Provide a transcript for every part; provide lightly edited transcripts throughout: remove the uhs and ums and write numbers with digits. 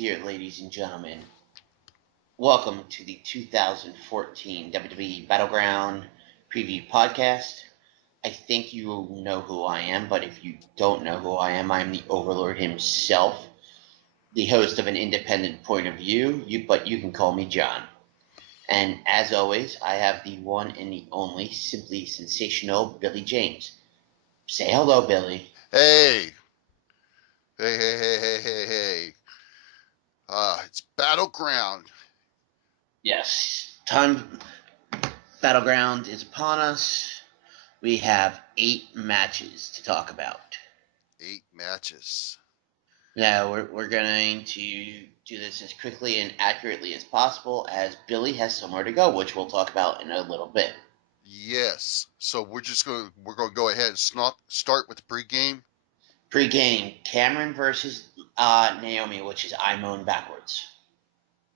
here, ladies and gentlemen. Welcome to the 2014 WWE Battleground Preview Podcast. I think you know who I am, but if you don't know who I am the Overlord himself, the host of an independent point of view, but you can call me John. And as always, I have the one and the only, simply sensational Billy James. Say hello, Billy. Hey. Hey. It's Battleground. Yes, Battleground is upon us. We have 8 matches to talk about. 8 matches. Now, we're going to do this as quickly and accurately as possible, as Billy has somewhere to go, which we'll talk about in a little bit. Yes. So we're going to go ahead and start with the pregame. Pre-game, Cameron versus Naomi, which is I moan backwards.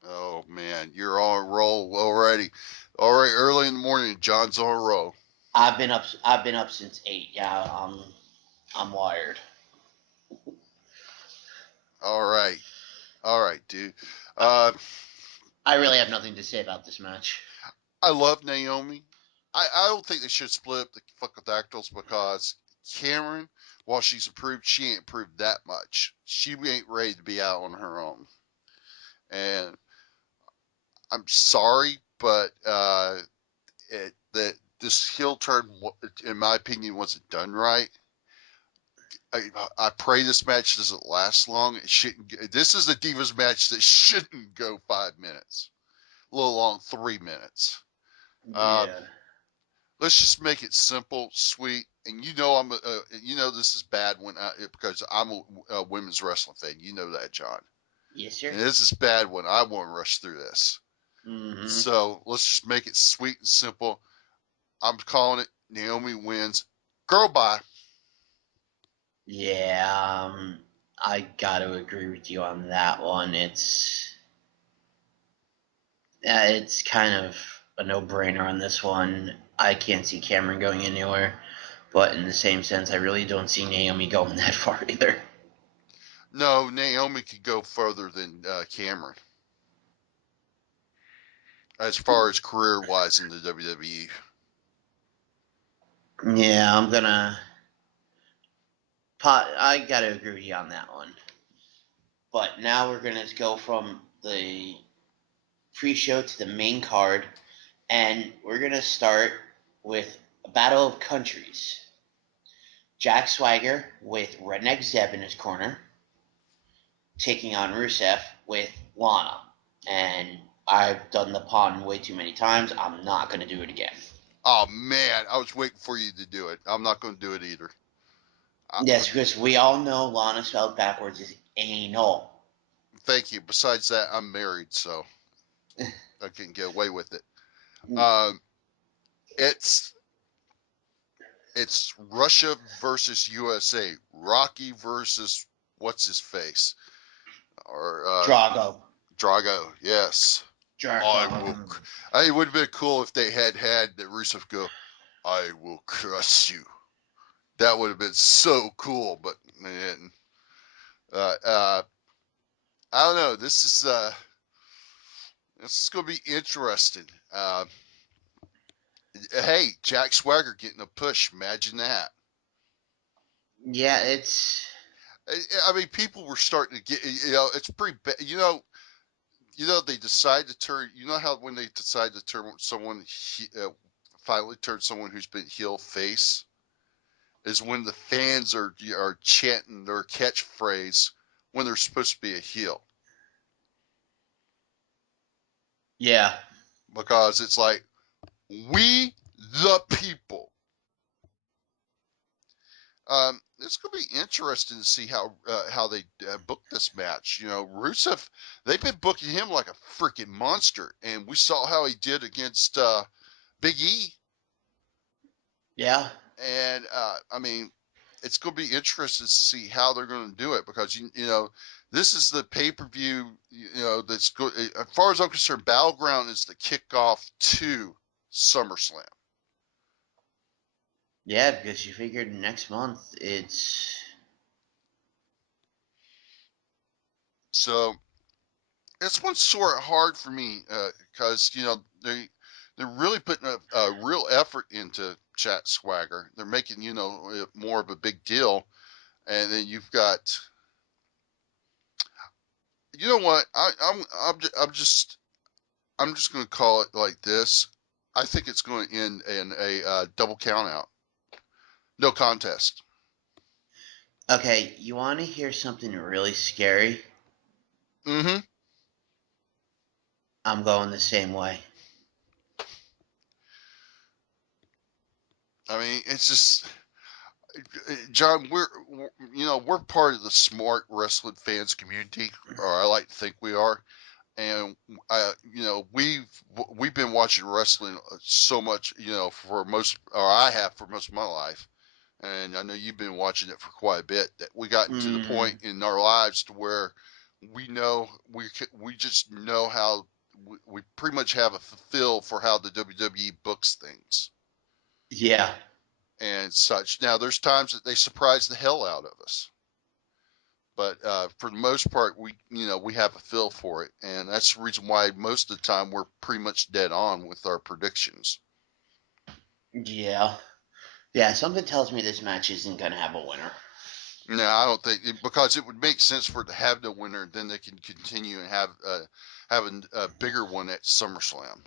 Oh man, you're on a roll already. All right, early in the morning, John's on a roll. I've been up since 8. Yeah, I'm wired. All right, dude. I really have nothing to say about this match. I love Naomi. I don't think they should split up the fucking dactyls because Cameron, while she's improved, she ain't improved that much. She ain't ready to be out on her own. And I'm sorry, but this heel turn, in my opinion, wasn't done right. I pray this match doesn't last long. It shouldn't. This is a Divas match that shouldn't go 5 minutes. A little long, 3 minutes. Yeah. Let's just make it simple, sweet, and this is bad because I'm a women's wrestling fan. You know that, John. Yes, sir. And this is bad when I want to rush through this. Mm-hmm. So let's just make it sweet and simple. I'm calling it Naomi wins. Girl, bye. Yeah, I gotta agree with you on that one. It's kind of a no-brainer on this one. I can't see Cameron going anywhere, but in the same sense, I really don't see Naomi going that far either. No, Naomi could go further than Cameron as far as career-wise in the WWE. Yeah, I gotta agree with you on that one. But now we're gonna go from the pre-show to the main card, and we're gonna start with a battle of countries. Jack Swagger with Redneck Zeb in his corner, taking on Rusev with Lana. And I've done the pun way too many times. I'm not going to do it again. Oh, man. I was waiting for you to do it. I'm not going to do it either. Yes, because we all know Lana spelled backwards is anal. Thank you. Besides that, I'm married, so I can get away with it. It's Russia versus USA. Rocky versus what's his face? Or Drago. Yes. Jericho. It would have been cool if they had the Rusev go, I will crush you. That would have been so cool, but man, I don't know. This is going to be interesting. Hey, Jack Swagger getting a push. Imagine that. Yeah, it's. I mean, people were starting to get. It's pretty bad. They decide to turn. You know how when they decide to turn someone, finally turn someone who's been heel face, is when the fans are chanting their catchphrase when they're supposed to be a heel. Yeah. Because it's like, we the people. It's going to be interesting to see how they book this match. Rusev, they've been booking him like a freaking monster, and we saw how he did against Big E. Yeah. And I mean, it's going to be interesting to see how they're going to do it because this is the pay-per-view. That's good as far as I'm concerned. Battleground is the kickoff to SummerSlam. Yeah, because you figured next month it's. So It's one sort of hard for me because they're really putting a real effort into Chat Swagger. They're making it more of a big deal, and then you've got what I'm just going to call it like this. I think it's going to end in a double count out, no contest. Okay, you want to hear something really scary? Mm-hmm. I'm going the same way. I mean, it's just John. We're part of the smart wrestling fans community, or I like to think we are. And we've been watching wrestling so much, I have for most of my life, and I know you've been watching it for quite a bit. That we gotten to the point in our lives to where we just know how we pretty much have a feel for how the WWE books things Yeah. and such. Now, there's times that they surprise the hell out of us. But for the most part, we have a feel for it, and that's the reason why most of the time we're pretty much dead on with our predictions. Yeah. Yeah, something tells me this match isn't going to have a winner. No, I don't think because it would make sense for it to have no winner, then they can continue and have a bigger one at SummerSlam.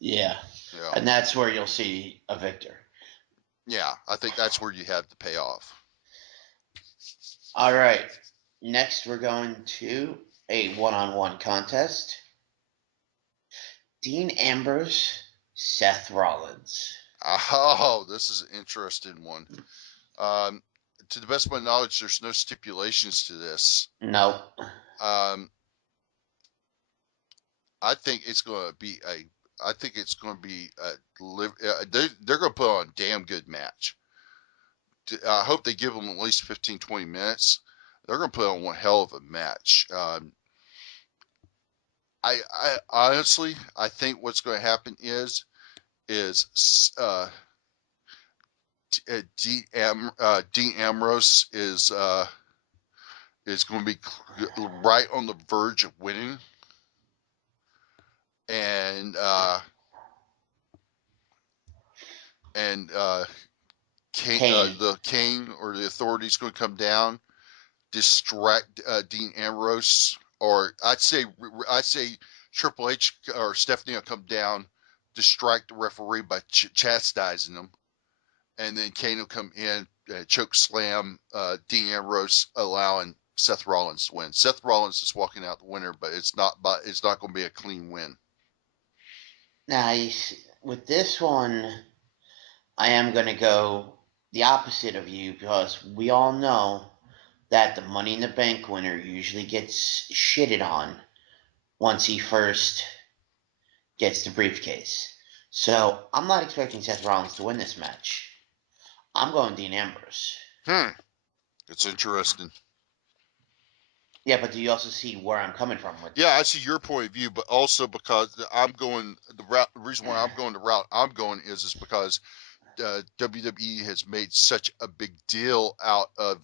Yeah. Yeah, And that's where you'll see a victor. yeah, I think that's where you have the payoff. All right. Next, we're going to a one-on-one contest. Dean Ambrose, Seth Rollins. Oh, this is an interesting one. To the best of my knowledge, there's no stipulations to this. Nope. I think it's going to be they're going to put on a damn good match. I hope they give them at least 15, 20 minutes. They're going to put on one hell of a match. I honestly, I think what's going to happen is Dean Ambrose is going to be right on the verge of winning, and Kane. the Kane or the authorities going to come down, distract Dean Ambrose, or I'd say Triple H or Stephanie will come down, distract the referee by chastising him, and then Kane will come in, choke slam Dean Ambrose, allowing Seth Rollins to win. Seth Rollins is walking out the winner, but it's not going to be a clean win. Now, with this one, I am going to go the opposite of you because we all know that the Money in the Bank winner usually gets shitted on once he first gets the briefcase. So I'm not expecting Seth Rollins to win this match. I'm going Dean Ambrose. It's interesting. Yeah, but do you also see where I'm coming from with Yeah, I see your point of view, but also because the reason why I'm going the route I'm going is because WWE has made such a big deal out of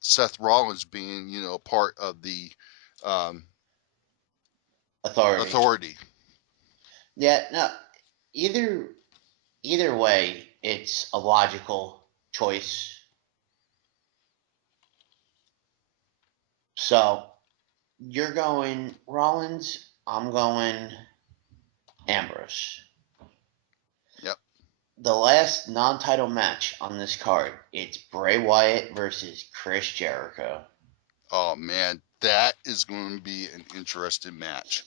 Seth Rollins being part of the authority. Yeah, no, either either way, it's a logical choice. So you're going Rollins, I'm going Ambrose. Yep. The last non-title match on this card, it's Bray Wyatt versus Chris Jericho. Oh man, that is going to be an interesting match.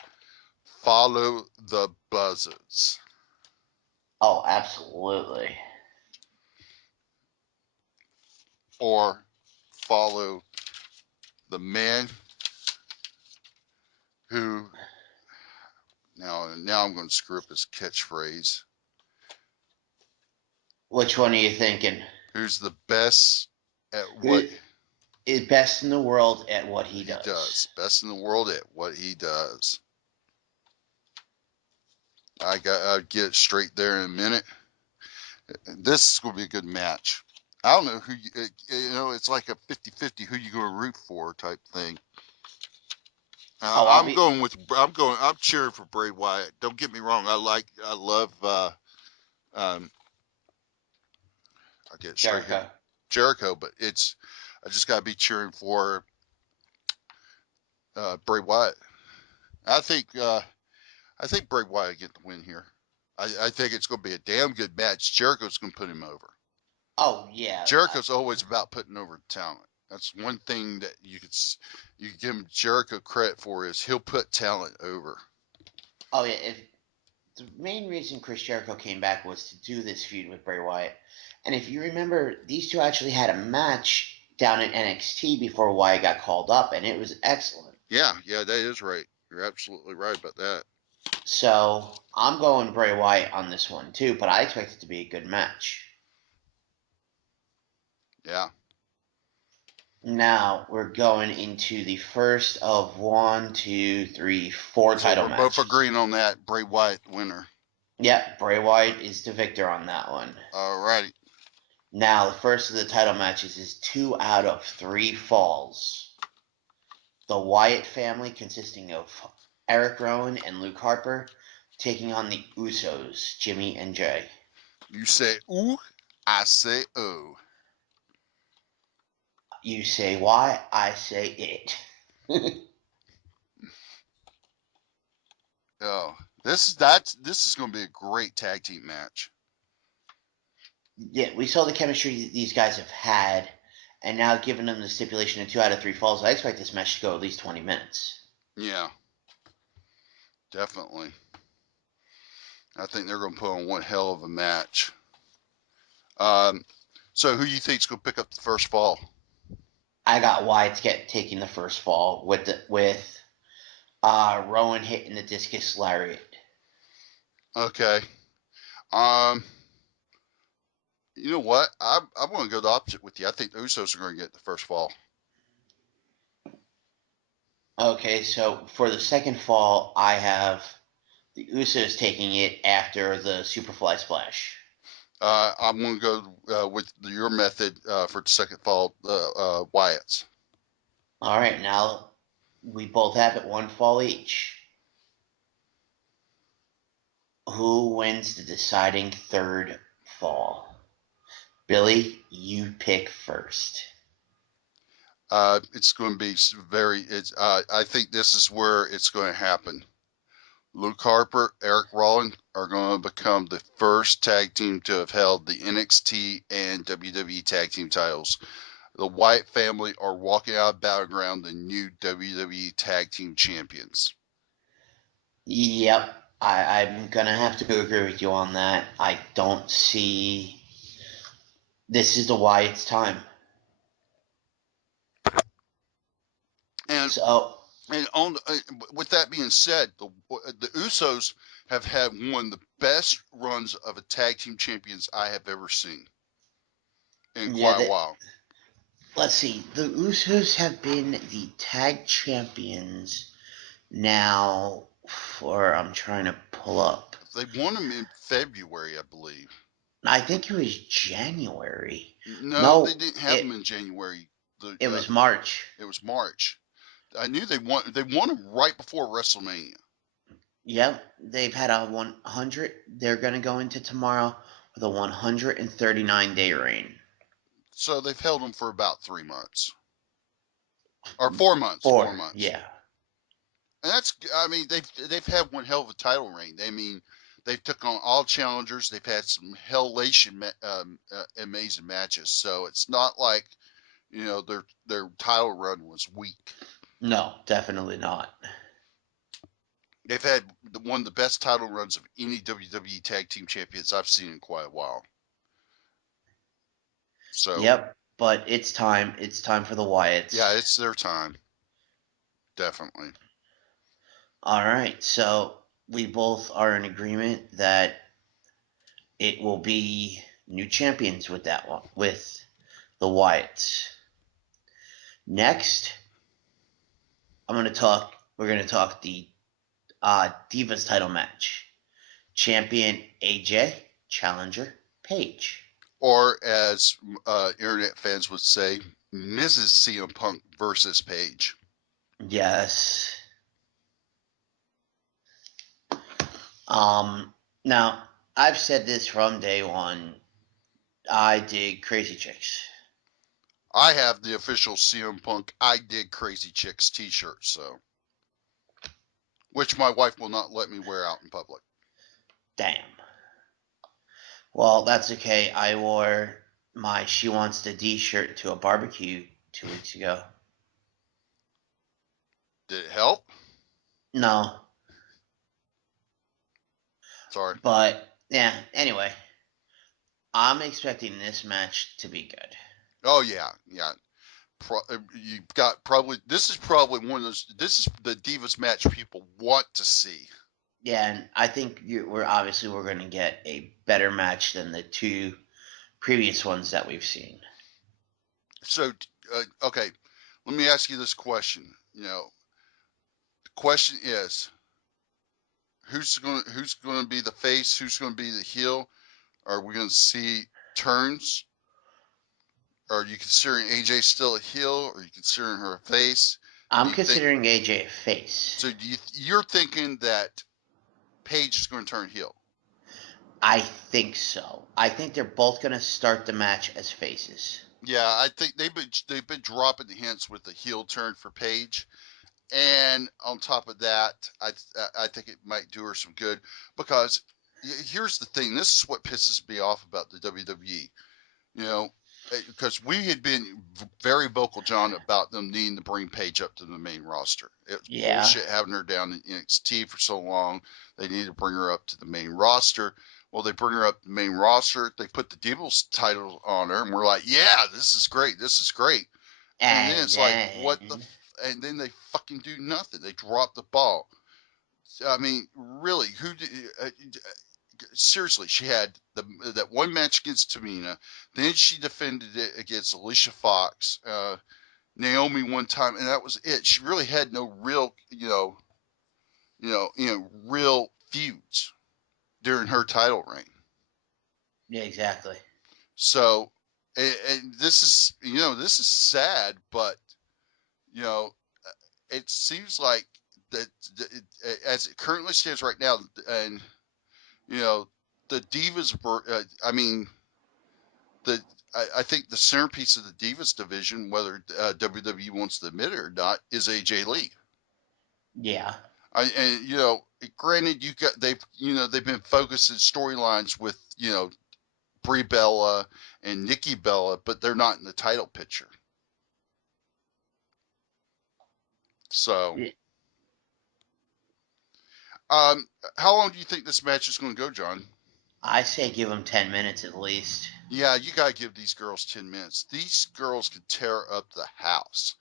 Follow the buzzards. Oh, absolutely. Or follow the man who now I'm going to screw up his catchphrase. Which one are you thinking? Who's the best at Who what is best in the world at what he he does? does? Best in the world at what he does. I'll get it straight there in a minute. This is going to be a good match. I don't know who it's like a 50-50 who you going to root for type thing. Oh, I'm cheering for Bray Wyatt. Don't get me wrong. I love, I get straight here, Jericho. Jericho, but I just got to be cheering for Bray Wyatt. I think Bray Wyatt get the win here. I think it's going to be a damn good match. Jericho's going to put him over. Oh yeah. Jericho's always about putting over talent. That's one thing that you could give him Jericho credit for is he'll put talent over. Oh yeah. If the main reason Chris Jericho came back was to do this feud with Bray Wyatt, and if you remember, these two actually had a match down at NXT before Wyatt got called up, and it was excellent. Yeah, that is right. You're absolutely right about that. So I'm going Bray Wyatt on this one too, but I expect it to be a good match. Yeah. Now we're going into the first of 1, 2, 3, 4 So title we're matches. both agreeing on that. Bray Wyatt winner. Yep, Bray Wyatt is the victor on that one. Alrighty. Now the first of the title matches is 2 out of 3 falls. The Wyatt family, consisting of Eric Rowan and Luke Harper, taking on the Usos, Jimmy and Jay. You say ooh, I say oh. You say why, I say it. Oh, this is going to be a great tag team match. Yeah, we saw the chemistry these guys have had, and now giving them the stipulation of 2 out of 3 falls, I expect this match to go at least 20 minutes. Yeah, definitely. I think they're going to put on one hell of a match. So who you think's going to pick up the first fall? I got Wyatt taking the first fall with Rowan hitting the discus lariat. Okay. You know what? I'm going to go the opposite with you. I think the Usos are going to get the first fall. Okay, so for the second fall, I have the Usos taking it after the Superfly Splash. I'm going to go with your method for the second fall, Wyatt's. All right, now we both have it 1 fall each. Who wins the deciding third fall? Billy, you pick first. It's going to be I think this is where it's going to happen. Luke Harper, Eric Rowan are going to become the first tag team to have held the NXT and WWE Tag Team titles. The Wyatt family are walking out of Battleground the new WWE Tag Team champions. Yep, I'm going to have to agree with you on that. I don't see... This is the Wyatt's time. And with that being said, the Usos have had one of the best runs of a tag team champions I have ever seen in quite a while. Let's see. The Usos have been the tag champions now for... I'm trying to pull up. They won them in February, I believe. I think it was January. No, they didn't have them in January. It was March. It was March. I knew they won them right before WrestleMania. Yep, they've had a 100. They're going to go into tomorrow with a 139-day reign. So they've held them for about 3 months. Or 4 months. 4 months. Yeah. And they've had one hell of a title reign. They've took on all challengers. They've had some hellation amazing matches. So it's not like, their title run was weak. No, definitely not. They've had one of the best title runs of any WWE Tag Team champions I've seen in quite a while. So. Yep, but it's time. It's time for the Wyatts. Yeah, it's their time. Definitely. All right, so we both are in agreement that it will be new champions with that one, with the Wyatts. Next, we're going to talk the Divas title match. Champion AJ, challenger Paige. Or as internet fans would say, Mrs. CM Punk versus Paige. Yes. Now, I've said this from day one. I dig Crazy Chicks. I have the official CM Punk I Dig Crazy Chicks t-shirt, so which my wife will not let me wear out in public. Damn. Well, that's okay. I wore my She Wants the D shirt to a barbecue 2 weeks ago. Did it help? No. Sorry. But, yeah, anyway. I'm expecting this match to be good. Oh, yeah. You got probably, this is probably one of those, this is the Divas match people want to see. Yeah, and I think we're going to get a better match than the two previous ones that we've seen. So, okay, let me ask you this question. The question is, who's going to be the face? Who's going to be the heel? Are we going to see turns? Are you considering AJ still a heel? Are you considering her a face? I'm considering AJ a face. So you're thinking that Paige is going to turn heel? I think so. I think they're both going to start the match as faces. Yeah, I think they've been dropping the hints with the heel turn for Paige, and on top of that, I think it might do her some good because here's the thing. This is what pisses me off about the WWE. Because we had been very vocal, John, about them needing to bring Paige up to the main roster. It was bullshit having her down in NXT for so long. They needed to bring her up to the main roster. Well, they bring her up to the main roster. They put the Divas title on her, and we're like, yeah, this is great. This is great. And then it's like, what the... And then they fucking do nothing. They drop the ball. I mean, really, seriously, she had that one match against Tamina. Then she defended it against Alicia Fox, Naomi one time, and that was it. She really had no real, real feuds during her title reign. Yeah, exactly. So, and this is sad, but it seems like that as it currently stands right now, and the Divas were, I think the centerpiece of the Divas division, whether WWE wants to admit it or not, is AJ Lee. Yeah. Granted, they've been focusing storylines with Brie Bella and Nikki Bella, but they're not in the title picture. So, how long do you think this match is going to go, John? I say give them 10 minutes at least. Yeah, you got to give these girls 10 minutes. These girls can tear up the house.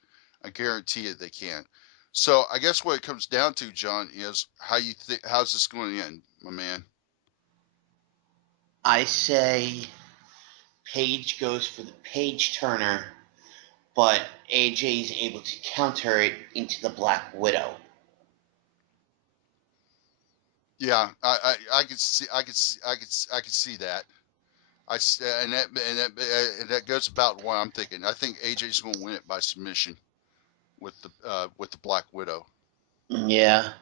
I guarantee you they can. So I guess what it comes down to, John, is how's this going to end, my man? I say Paige goes for the Paige Turner, but AJ is able to counter it into the Black Widow. Yeah, I could see that. And that goes about what I'm thinking. I think AJ's going to win it by submission with the Black Widow. Yeah.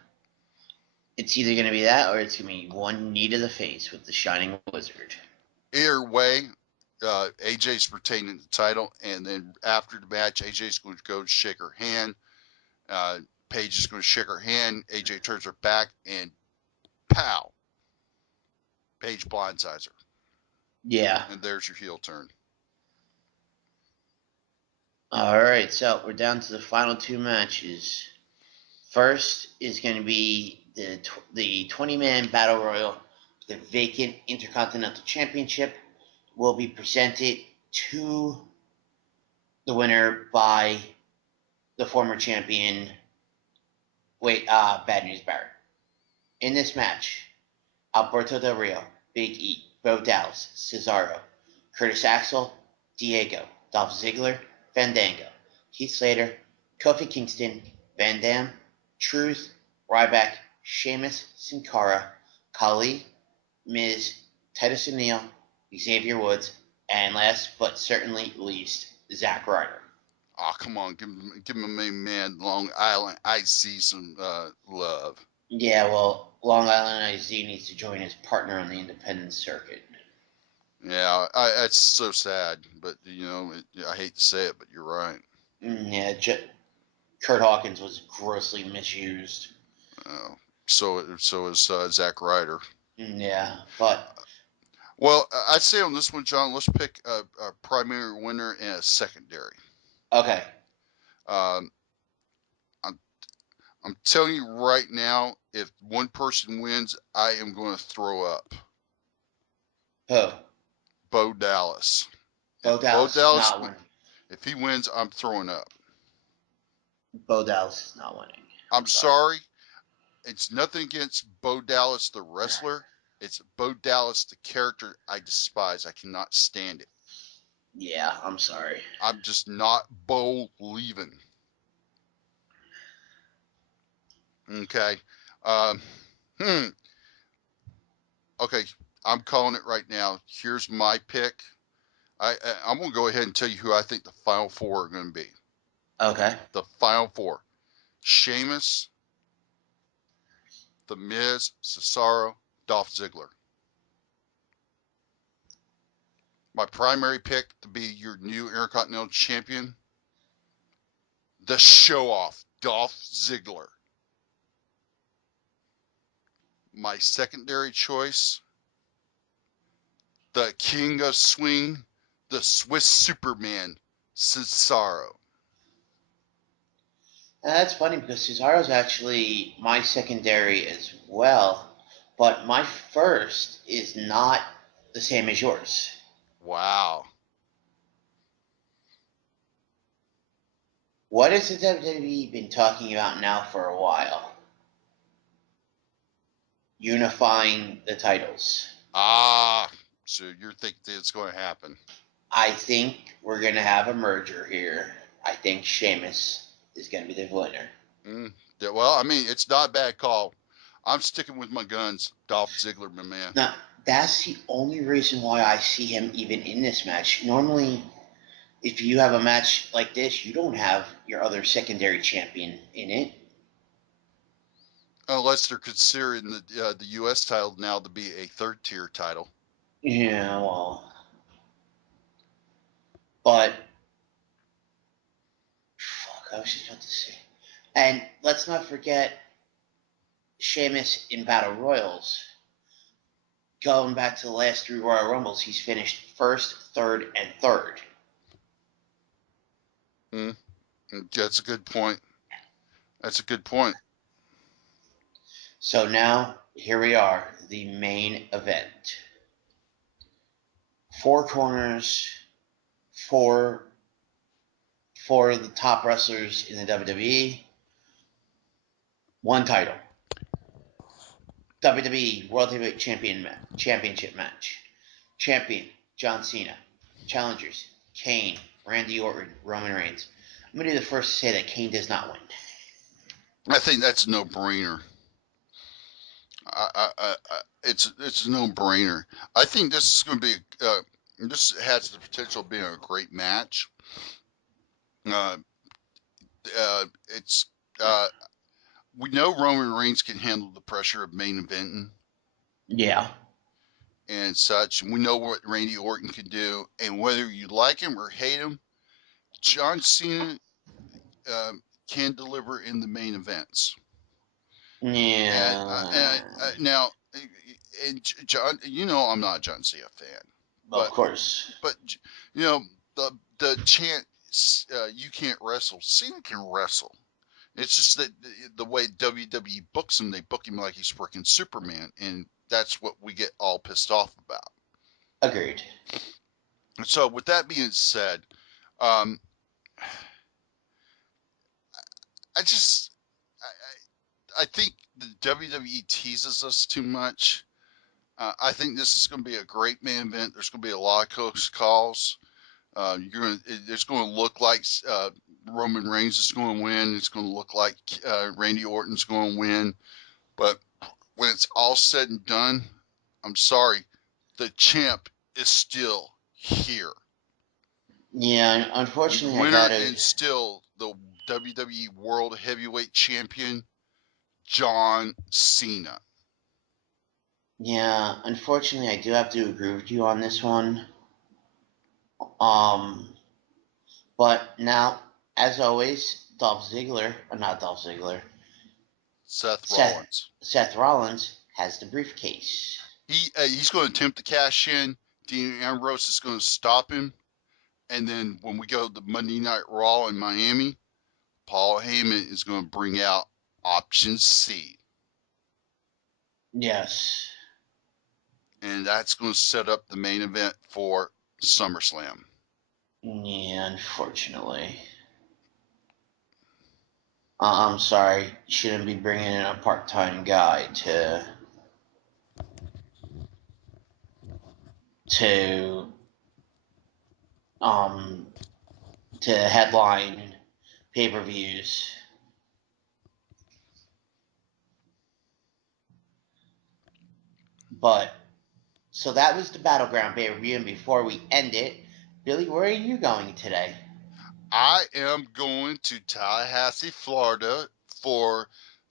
It's either going to be that or it's going to be one knee to the face with the Shining Wizard. Either way, AJ's retaining the title, and then after the match, AJ's going to go shake her hand. Paige is going to shake her hand. AJ turns her back, and pow! Paige blindsides her. Yeah. And there's your heel turn. All right, so we're down to the final two matches. First is going to be the 20-man Battle Royal. The vacant Intercontinental Championship will be presented to the winner by the former champion, Bad News Barrett. In this match, Alberto Del Rio, Big E, Bo Dallas, Cesaro, Curtis Axel, Diego, Dolph Ziggler, Fandango, Heath Slater, Kofi Kingston, Van Dam, Truth, Ryback, Sheamus, Sin Cara, Khali, Miz, Titus O'Neil, Xavier Woods, And last but certainly least, Zack Ryder. Oh, come on, give my main man Long Island IZ some love. Yeah, well, Long Island IZ needs to join his partner on the independent circuit. Yeah, it's so sad, but I hate to say it, but you're right. Yeah, Kurt Hawkins was grossly misused. So is Zack Ryder. Yeah, but Well, I'd say on this one, John, let's pick a primary winner and a secondary. okay. Um, I'm telling you right now, if one person wins, I am going to throw up. Who? Bo Dallas. Bo Dallas is not winning. If he wins, I'm throwing up. Bo Dallas is not winning. I'm sorry. It's nothing against Bo Dallas, the wrestler. It's Bo Dallas, the character I despise. I cannot stand it. Yeah, I'm sorry. I'm just not believing. Okay. Um, Okay, I'm calling it right now. Here's my pick. I'm going to go ahead and tell you who I think the final four are going to be. Okay. The final four: Sheamus, The Miz, Cesaro, Dolph Ziggler. My primary pick to be your new Intercontinental Champion, the show-off, Dolph Ziggler. My secondary choice, the King of Swing, the Swiss Superman, Cesaro. That's funny because Cesaro's actually my secondary as well, but my first is not the same as yours. Wow. What has the WWE been talking about now for a while? Unifying the titles. So you're thinking it's going to happen? I think we're going to have a merger here. I think Sheamus is going to be the winner. Well, I mean, it's not a bad call. I'm sticking with my guns. Dolph Ziggler, my man. Now, that's the only reason why I see him even in this match. Normally, if you have a match like this, you don't have your other secondary champion in it. Unless they're considering the U.S. title now to be a third tier title. Yeah, well, but fuck, I was just about to say. And let's not forget Sheamus in Battle Royals. Going back to the last three Royal Rumbles, he's finished first, third, and third. That's a good point. That's a good point. So now, here we are, the main event. Four corners, four of the top wrestlers in the WWE. One title. WWE World Heavyweight Championship match. Champion, John Cena. Challengers, Kane, Randy Orton, Roman Reigns. I'm going to be the first to say that Kane does not win. I think that's a no-brainer. It's a no-brainer. I think this is going to be this has the potential of being a great match. It's we know Roman Reigns can handle the pressure of main eventing. Yeah. And such. We know what Randy Orton can do, and whether you like him or hate him, John Cena can deliver in the main events. Yeah. And now, and John, I'm not a John Cena fan, but of course. But the chant, you can't wrestle. Cena can wrestle. It's just that the way WWE books him, they book him like he's freaking Superman, and that's what we get all pissed off about. Agreed. So, with that being said, I think the WWE teases us too much. I think this is going to be a great main event. There's going to be a lot of close calls. It's going to look like Roman Reigns is going to win. It's going to look like Randy Orton's going to win. But when it's all said and done, I'm sorry, the champ is still here. Yeah, unfortunately, I Winner gotta. and still the WWE World Heavyweight Champion, John Cena. Yeah, unfortunately, I do have to agree with you on this one. But now, as always, not Dolph Ziggler, Seth Seth Rollins. Seth Rollins has the briefcase. He's going to attempt to cash in. Dean Ambrose is going to stop him. And then when we go to Monday Night Raw in Miami, Paul Heyman is going to bring out Option C. Yes. And that's going to set up the main event for SummerSlam. Yeah, unfortunately. I'm sorry. You shouldn't be bringing in a part-time guy to um to headline pay-per-views. But so that was the Battleground pay-per-view, and before we end it, Billy, where are you going today? I am going to Tallahassee, Florida for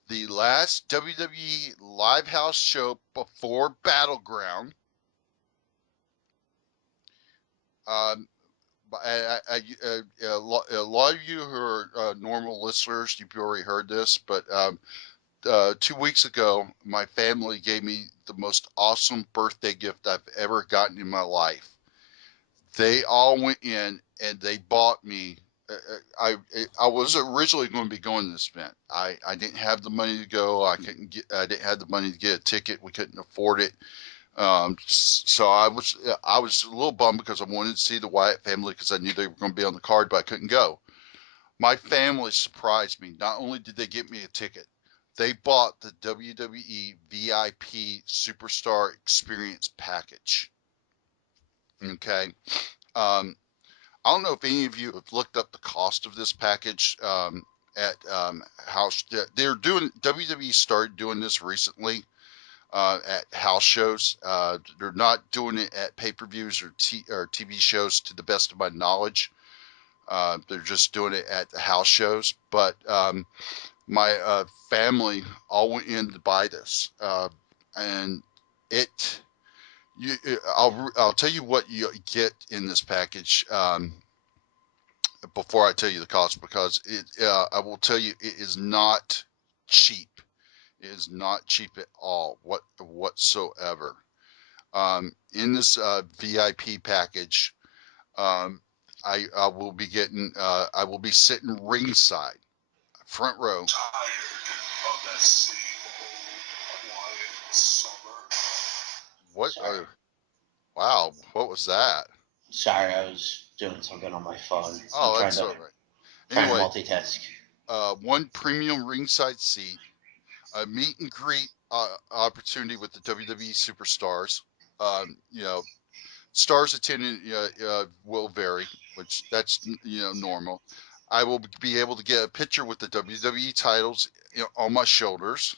the last WWE Live House show before Battleground. Um, a lot of you who are normal listeners, you've already heard this, but 2 weeks ago, my family gave me the most awesome birthday gift I've ever gotten in my life. They all went in and they bought me. I was originally going to be going to this event. I didn't have the money to go. I didn't have the money to get a ticket. We couldn't afford it. So I was a little bummed because I wanted to see the Wyatt family because I knew they were going to be on the card, but I couldn't go. My family surprised me. Not only did they get me a ticket, they bought the WWE VIP Superstar Experience package. Okay. Um, I don't know if any of you have looked up the cost of this package at house. They're doing WWE started doing this recently at house shows. They're not doing it at pay-per-views or TV shows, to the best of my knowledge. They're just doing it at the house shows. But my family all went in to buy this, and it. I'll tell you what you get in this package before I tell you the cost, because I will tell you it is not cheap. It is not cheap at all, whatsoever. In this VIP package, I will be getting I will be sitting ringside, front row. Tired of that same old quiet summer. What? Sorry. Wow! What was that? Sorry, I was doing something on my phone. I'm Oh, that's all right. trying to Anyway, multitask. one premium ringside seat, a meet and greet opportunity with the WWE superstars. You know, stars attending will vary, which that's normal. I will be able to get a picture with the WWE titles on my shoulders.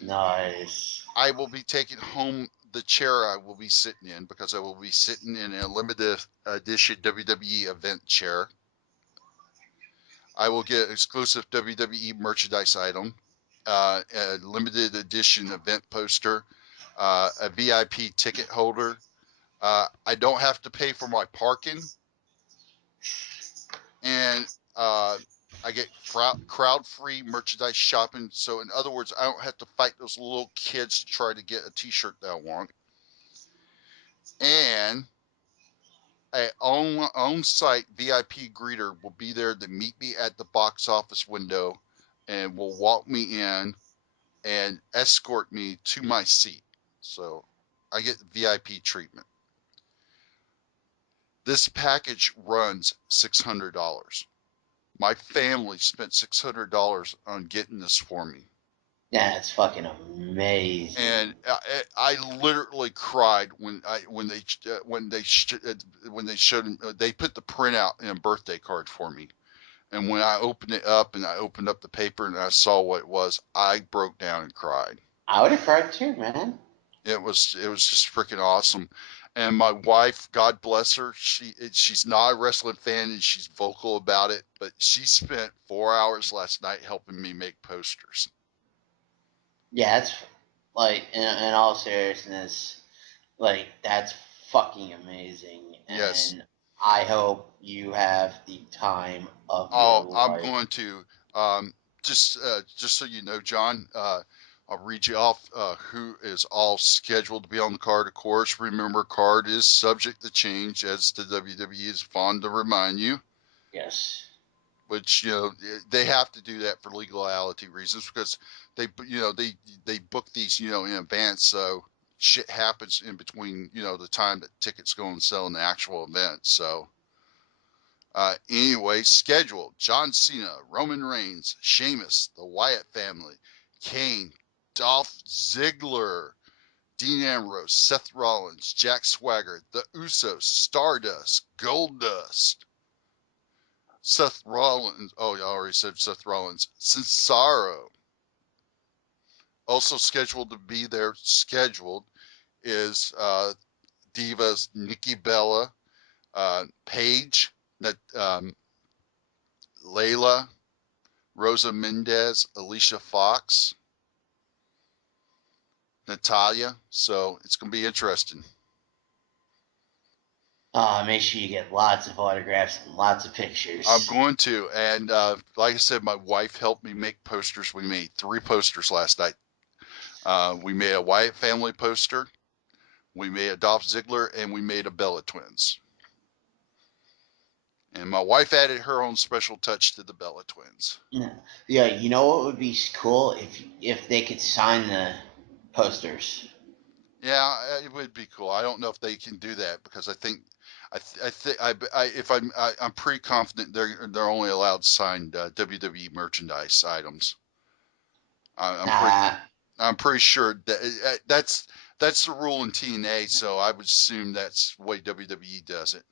Nice. I will be taking home the chair I will be sitting in, because I will be sitting in a limited edition WWE event chair. I will get exclusive WWE merchandise item, a limited edition event poster, a VIP ticket holder. I don't have to pay for my parking, and I get crowd-free merchandise shopping. So, in other words, I don't have to fight those little kids to try to get a T-shirt that I want. And a on-site VIP greeter will be there to meet me at the box office window and will walk me in and escort me to my seat. So I get VIP treatment. This package runs $600. My family spent $600 on getting this for me. Yeah, it's fucking amazing. And I literally cried when they showed they put the printout in a birthday card for me, and when I opened it up and I opened up the paper and I saw what it was, I broke down and cried. I would have cried too, man. It was just freaking awesome. And my wife, God bless her, she's not a wrestling fan and she's vocal about it, but she spent 4 hours last night helping me make posters. Yeah, it's like in all seriousness, like that's fucking amazing, Yes. and I hope you have the time of Oh, your I'm life. going to just so you know, John. I'll read you off who is all scheduled to be on the card. Of course, remember, card is subject to change, as the WWE is fond to remind you. Yes. Which they have to do that for legality reasons because they book these in advance, so shit happens in between the time that tickets go on sale and the actual event. So. Anyway, scheduled: John Cena, Roman Reigns, Sheamus, the Wyatt family, Kane, Dolph Ziggler, Dean Ambrose, Seth Rollins, Jack Swagger, the Usos, Stardust, Goldust, Seth Rollins. Oh, I already said Seth Rollins. Cesaro. Also scheduled to be there. Scheduled is Divas Nikki Bella, Paige, Layla, Rosa Mendez, Alicia Fox, Natalia. So it's going to be interesting. Make sure you get lots of autographs and lots of pictures. I'm going to. And like I said, my wife helped me make posters. We made 3 posters last night. We made a Wyatt family poster. We made a Dolph Ziggler, and we made a Bella Twins. And my wife added her own special touch to the Bella Twins. Yeah, you know what would be cool if they could sign the posters. Yeah, it would be cool. I don't know if they can do that because I think I'm pretty confident they're only allowed signed WWE merchandise items. I'm pretty sure that that's the rule in TNA. So I would assume that's the way WWE does it.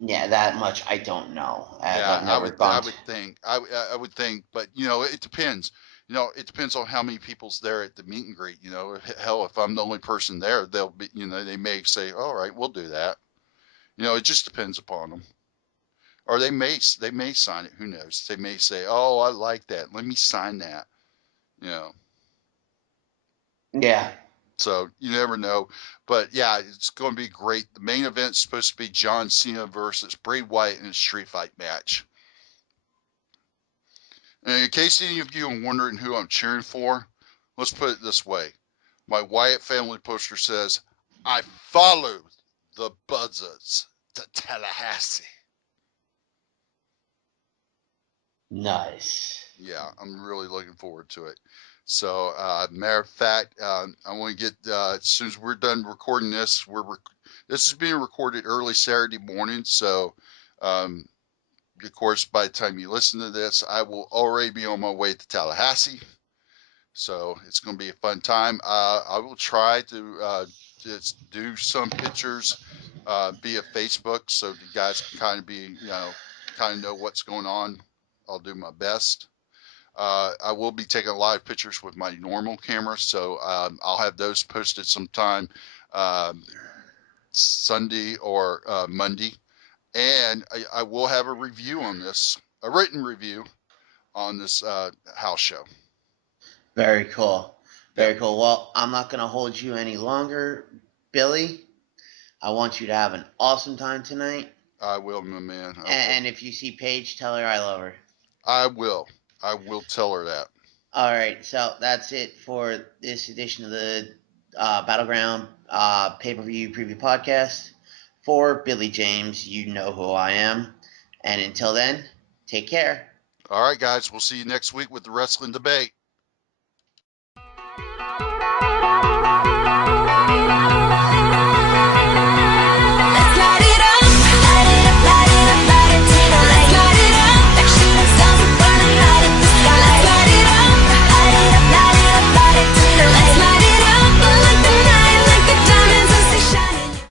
Yeah, that much I don't know, as Yeah, I've never gone. I would think, but it depends. It depends on how many people's there at the meet and greet. Hell, if I'm the only person there, they'll be, they may say, all right, we'll do that. It just depends upon them. Or they may sign it. Who knows? They may say, oh, I like that. Let me sign that. Yeah. So you never know. But yeah, it's going to be great. The main event's supposed to be John Cena versus Bray Wyatt in a street fight match. And in case any of you are wondering who I'm cheering for, let's put it this way. My Wyatt family poster says, I follow the Buzzards to Tallahassee. Nice. Yeah, I'm really looking forward to it. So, matter of fact, I want to get as soon as we're done recording this, this is being recorded early Saturday morning. So, of course, by the time you listen to this, I will already be on my way to Tallahassee. So it's going to be a fun time. I will try to just do some pictures via Facebook, so you guys can kind of kind of know what's going on. I'll do my best. I will be taking live pictures with my normal camera, so I'll have those posted sometime Sunday or Monday. And I will have a review on this, a written review on this house show. Very cool. Very Yep. cool. Well, I'm not going to hold you any longer, Billy. I want you to have an awesome time tonight. I will, my man. And if you see Paige, tell her I love her. I will. I will tell her that. All right, so that's it for this edition of the Battleground pay-per-view preview podcast. For Billy James, you know who I am. And until then, take care. All right, guys. We'll see you next week with the Wrestling Debate.